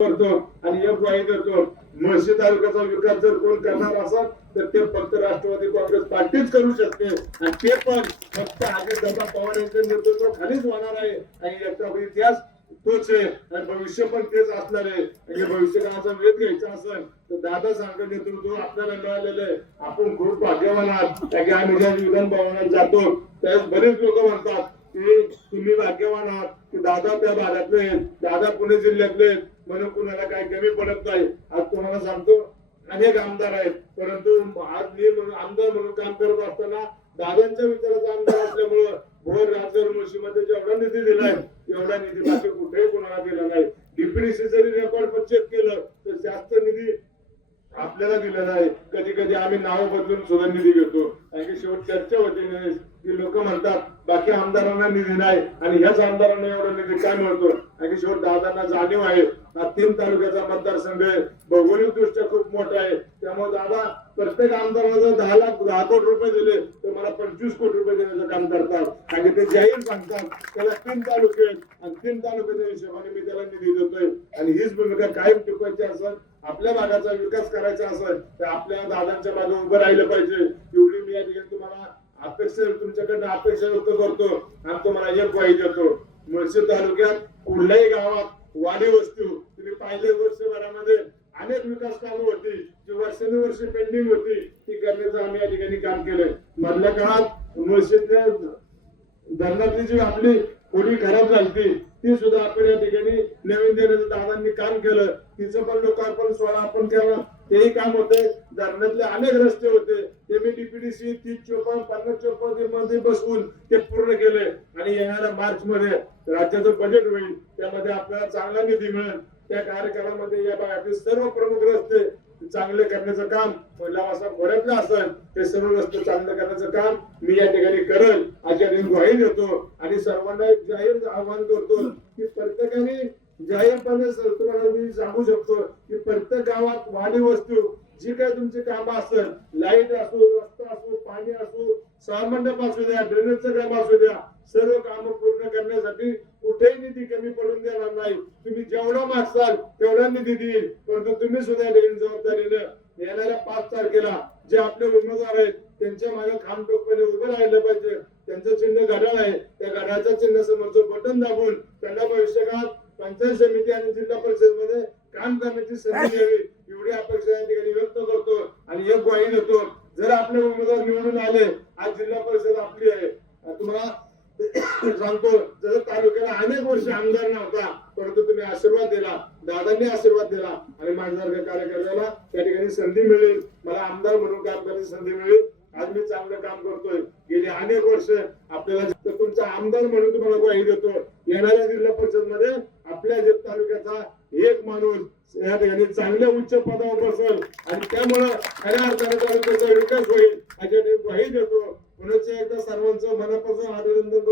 करतो आणि एक ग्वाही देतो, मुळशी तालुक्याचा विकास जर कोण करणार असेल तर ते फक्त राष्ट्रवादी काँग्रेस पार्टीच करू शकते आणि ते पण फक्त अजितदादा पवार यांच्या नेतृत्वाखालीच होणार आहे आणि याचा इतिहास तोच आहे आणि भविष्य पण तेच असणार आहे. आणि भविष्य काळाचा वेध घ्यायचा असेल तर दादा सारखं नेतृत्व आपल्याला मिळालेलं आहे. आपण खूप भाग्यवान आहात की आम्ही ज्या विधान भवनात जातो त्यावेळेस बरेच लोक म्हणतात की तुम्ही भाग्यवान आहात की दादा त्या भागातले आहेत, दादा पुणे जिल्ह्यातले आहेत म्हणून कुणाला काही कमी पडत नाही. आज तुम्हाला सांगतो अनेक आमदार आहेत परंतु आज मी आमदार म्हणून काम करत असताना दादांच्या विचाराचा आमदार असल्यामुळं भोर राजगड मुळशीमध्ये जेवढा निधी दिलाय एवढा निधी बाकी कुठेही कोणाला दिला नाही. डीपीडीसी जरी रेकॉर्ड चेक केलं तर जास्त निधी आपल्याला दिलेला आहे. कधी कधी आम्ही नाव बदलून सुद्धा निधी घेतो कारण की शेवट चर्चा होते की लोक म्हणतात बाकी आमदारांना निधी नाही आणि ह्याच आमदारांना एवढा निधी काय मिळतो कारण की शेवट दादांना जाणीव आहे. हा 3 तालुक्याचा मतदारसंघ आहे, भौगोलिक दृष्ट्या खूप मोठा आहे. त्यामुळे दादा प्रत्येक आमदाराला जर 10 कोटी रुपये दिले तर मला 25 कोटी रुपये देण्याचं काम करतात कारण ते जाहीर सांगतात त्याला 3 तालुके आहेत आणि 3 तालुक्याच्या हिशोबाने मी त्याला निधी देतोय. आणि हीच भूमिका कायम टिकवायची असेल, आपल्या भागाचा विकास करायचा असेल तर आपल्या दादांच्या मागे उभं राहिलं पाहिजे. एवढी मी या ठिकाणी तुम्हाला अपेक्षा तुमच्याकडनं अपेक्षा व्यक्त करतो आणि तुम्हाला एक ग्वाही देतो. मुळशी तालुक्यात कुठल्याही गावात वाडी वस्ती तुम्ही पाहिले वर्षभरामध्ये अनेक विकास कामं होती जी वर्षानुवर्षे पेंडिंग होती ती करण्याचं आम्ही या ठिकाणी काम केलंय. मधल्या काळात मुळशीतल्या धरणातली जी आपली होडी खराब झाली ती सुद्धा आपण या ठिकाणी नवीन देण्याचं दादांनी काम केलं. तिचं पण लोकार्पण सोहळा आपण केला, तेही काम होते. धरणातले अनेक रस्ते होते ते मी डीपीडीसी 30-54-50 मध्ये बसवून ते पूर्ण केले आणि येणाऱ्या मार्च मध्ये राज्याचं बजेट होईल त्यामध्ये आपल्याला चांगला निधी मिळेल. त्या कार्यक्रमामध्ये या भागातील सर्व प्रमुख रस्ते चांगले करण्याचं काम लावासा खोऱ्यातलं असेल ते सर्व रस्ते चांगले करण्याचं काम मी या ठिकाणी करेल अशा ग्वाही देतो. आणि सर्वांना एक जाहीर आवाहन करतो की प्रत्येकाने जाहीरपणे तुम्हाला मी सांगू शकतो की प्रत्येक गावात वाडी वस्तू जी काही तुमची कामं असेल, लाईट असो, रस्ता असो, पाणी असो, सभामंडप असू द्या, ड्रेनेजचं काम असू द्या, सर्व कामं पूर्ण करण्यासाठी कुठेही निधी कमी पडून देणार नाही. तुम्ही जेवढा मागसाल तेवढा निधी देईल परंतु तुम्ही सुद्धा जबाबदारीने येणाऱ्या 5 तारखेला जे आपले उमेदवार आहेत त्यांच्या मागे खामटोकपणे उभं राहिलं पाहिजे. त्यांचं चिन्ह घड्याळ आहे, त्या घड्याळच्या चिन्ह समोरचं बटन दाबून त्यांना भविष्यकाळात पंचायत समिती आणि जिल्हा परिषद मध्ये काम करण्याची संधी द्यावी एवढी अपेक्षा या ठिकाणी व्यक्त करतो. आणि एक ग्वाही देतो, जर आपले उमेदवार निवडून आले, आज जिल्हा परिषद आपली आहे, तुम्हाला सांगतो जर तालुक्याला अनेक वर्ष आमदार नव्हता परंतु तुम्ही आशीर्वाद दिला, दादांनी आशीर्वाद दिला आणि माझ्यासारख्या कार्यकर्त्याला त्या ठिकाणी संधी मिळेल, मला आमदार म्हणून काम करण्याची संधी मिळेल. आज मी चांगलं काम करतोय. गेली अनेक वर्ष आपल्याला तुमचा आमदार म्हणून तुम्हाला ग्वाही देतो. येणाऱ्या जिल्हा परिषद मध्ये आपल्या जत तालुक्याचा एक माणूस या ठिकाणी चांगल्या उच्च पदावर बसेल आणि त्यामुळे खऱ्या अर्थाने तालुक्याचा विकास होईल अशा ग्वाही देतो. पुन्हा एकदा सर्वांचं मनापासून अभिनंदन.